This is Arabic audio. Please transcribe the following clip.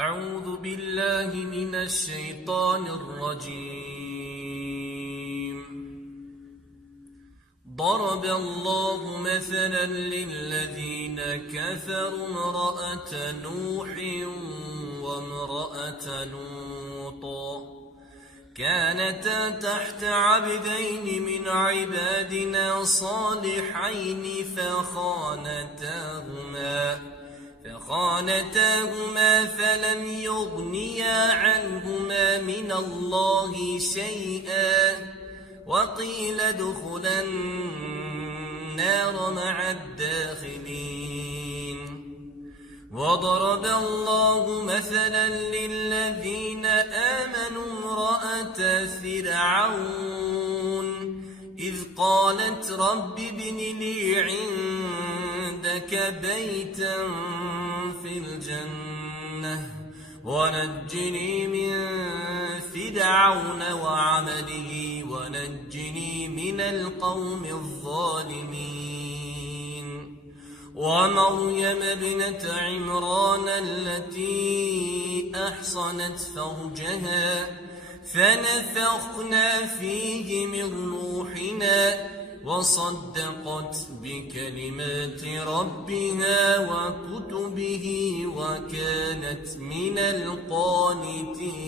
أعوذ بالله من الشيطان الرجيم. ضرب الله مثلا للذين كفروا امرأة نوح وامرأة لوط كانتا تحت عبدين من عبادنا صالحين فخانتاهما فلم يغنيا عنهما من الله شيئا وقيل ادخلا النار مع الداخلين. وضرب الله مثلا للذين آمنوا امرأة فرعون إذ قالت رب ابن لي عندك بيتا في الجنة ونجني من فرعون وعمله ونجني من القوم الظالمين. ومريم ابنة عمران التي أحصنت فرجها فنفخنا فيه من روحنا وصدقت بكلمات ربها وكتبه وكانت من القانتين.